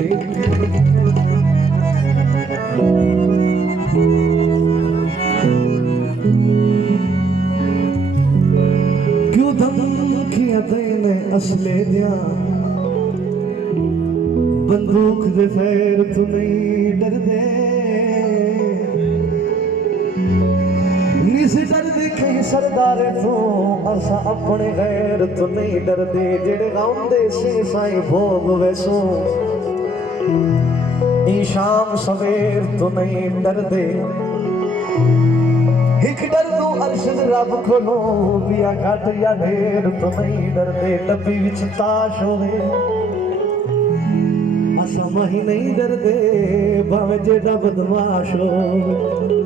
क्यों धमकियां देने असले दिया बंदूक दे फैर तू नहीं डरदे निस डरदे कहीं सरदारे तो असा अपने गैर तू नहीं डरदे जेड़े गाउंदे से साईं भोग वैसो ई शाम सवेर तू नहीं डरदे हिक डर दो अरशद रब कोलो बिया घट या ढेर तो नहीं डरदे डब्बी विच ताश होवे असा मही नहीं डरदे भावे जेड़ा बदमाश होवे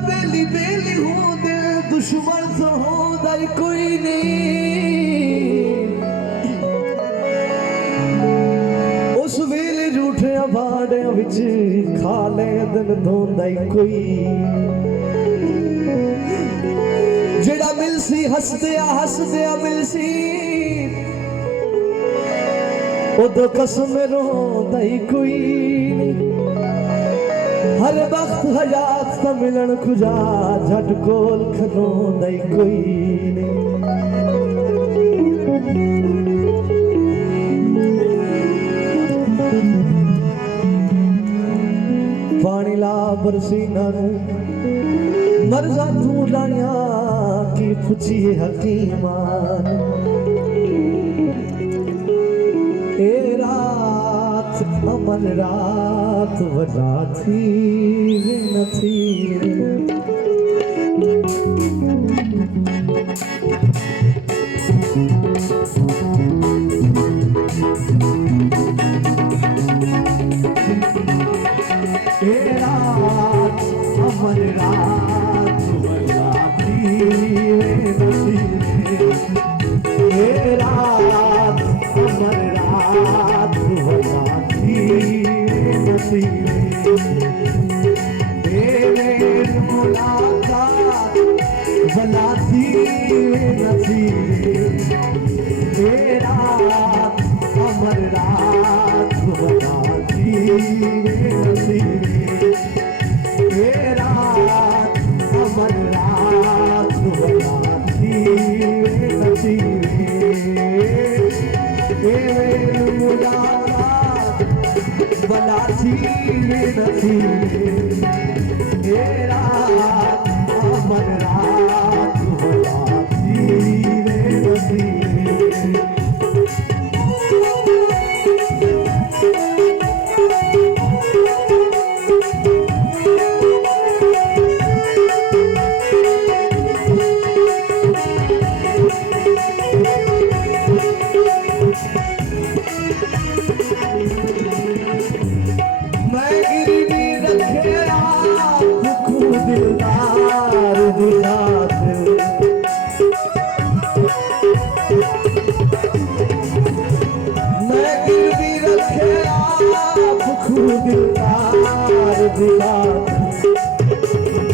बेली बेली हूँ दिल दुश्मन तो होदा ही कोई नहीं उस वेले झूठे भाड़े विच खा ले दिल धोंदा ही कोई जेड़ा मिलसी हसदिया मिलसी उदो कसम रोंदा ही कोई नहीं हर वक्त हयात ता मिलन खुजा झट कोल खलोंदा ही कोई नहीं पानी ला बरसीना मरजा तू लाया की पुछिए हकीमान ए रात अमन रात वरा थी न थी ए रात अमन रात वरा थी न थी ए रात अमन रात वरा मुलाकात बनाती नथी रात अमर रात बनाती नथी रात अमर रात बनाती नथी मुलाकात बनाती नथी रात अमर रात बनाती नथी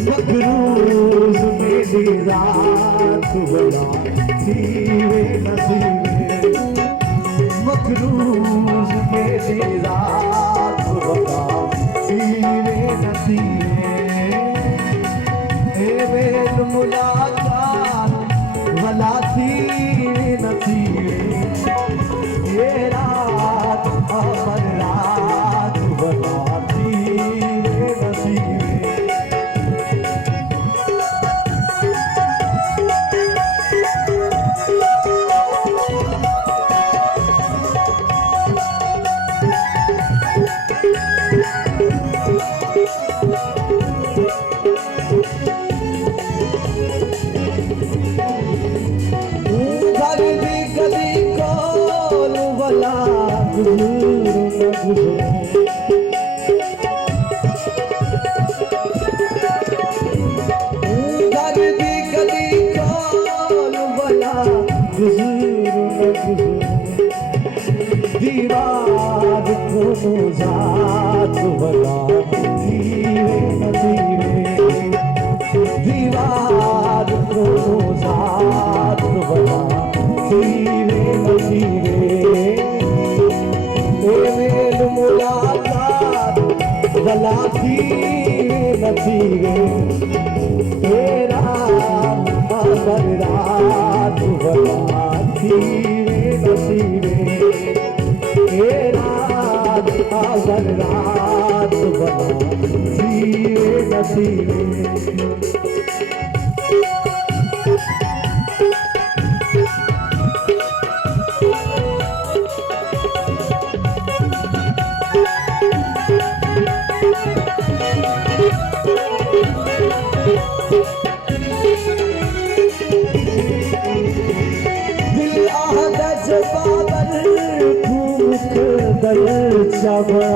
मकरूज मेरी रात बनाती नसीबे मकरूज मेरी रात बनाती नसीबे मेल मुलाकात बनाती नसीबे रात अमर रात बनाती नसीबे दीवार को जात बना नसीबे नसीबे तेरा अमर रात बनाती रे नसीबे तेरा अमर रात बनाती रे नसीबे बाबर भूख दल चबा